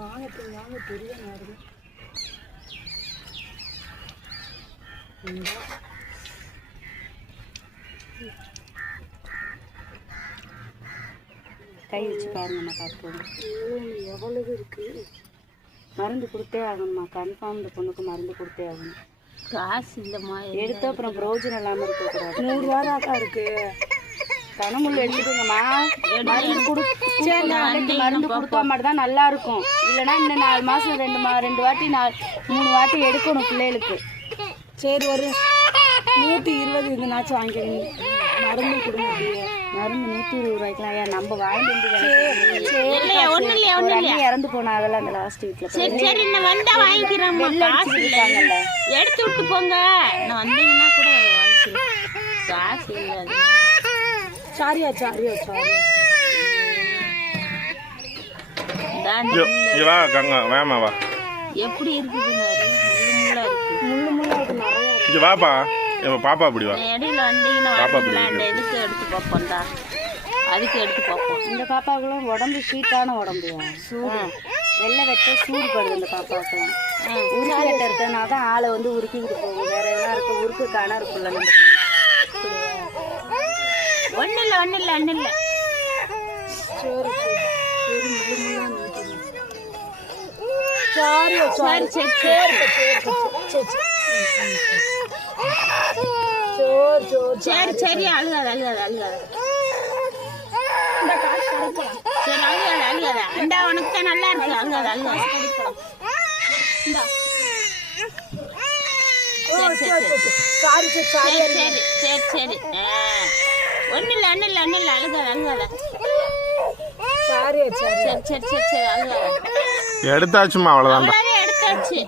வாங்க பெரிய நாடு கை வச்சு பாருங்கம்மா பார்த்து எவ்வளவு இருக்கு. மருந்து கொடுத்தே ஆகணும்மா, கன்ஃபார்ம் இந்த பொண்ணுக்கு மருந்து கொடுத்தே ஆகணும். காசு இல்லைம்மா எடுத்து அப்புறம் பிரோஜனம் இல்லாமல் இருக்கக்கூடாது. 100 ரூபா தாக்கா இருக்கு. கனமுள்ள எடுத்துக்கோங்கம்மா. மருந்து கொடுத்தா மட்டும் தான் நல்லா இருக்கும். இல்லைன்னா இன்னும் 4 மாதம் 2 வாட்டி 3 வாட்டி எடுக்கணும் பிள்ளைகளுக்கு. சரி ஒரு 120 இதுனாச்சும் வாங்கிக்கணும். மருந்து கொடுங்க. மருந்து 120 ரூபாய்க்குலாம் ஏன் நம்ம வாங்கி இறந்து போனா அதெல்லாம் அந்த லாஸ்ட் வீட்டில் சரி நான் வந்தா வாங்கிக்கிறேன். எடுத்து விட்டு போங்க. நான் வந்தீங்கன்னா கூட வாங்கிக்கிறேன். காசு இல்லை. சாரியா சாரியா சாரியா எப்படி இருக்குது? முள்ளு முள்ளா இருக்கு நிறைய. வாப்பா பாப்பா அப்படி வா. இடையில வந்தீங்கன்னா இதுக்கு எடுத்து பார்ப்போம்டா. அதுக்கு எடுத்து பார்ப்போம். இந்த பாப்பாவுக்குலாம் உடம்பு ஹீட்டான உடம்பு, சூடு வெள்ளை வெட்ட சூடு படுது. இந்த பாப்பாவுக்குலாம் உருக்கு வெட்ட இருக்கனா தான் ஆளை வந்து உருக்கிக்கிட்டு போகும். வேற எல்லாம் இருக்க உருக்கு காணா இருக்குல்ல. நம்ம ஒன்றும் இல்லை ஒன்றும் இல்லை ஒன்றும் இல்லை. சரி சரி சரி சரி அழுகாத அழுகாத அழுகாத. சரி அழுகாத அழுகாத. அண்டா உனக்கு தான் நல்லா இருக்கு. அழுகாத அழுகாத. சரி சரி சரி சரி ஒன்றும் இல்லை ஒன்றும் இல்லை ஒன்றும் இல்லை. அழுகாத அழுகாத. சரி சரி சரி சரி அழுகாத. எடுத்தாச்சுமா அவ்வளோதான். எடுத்தாச்சு.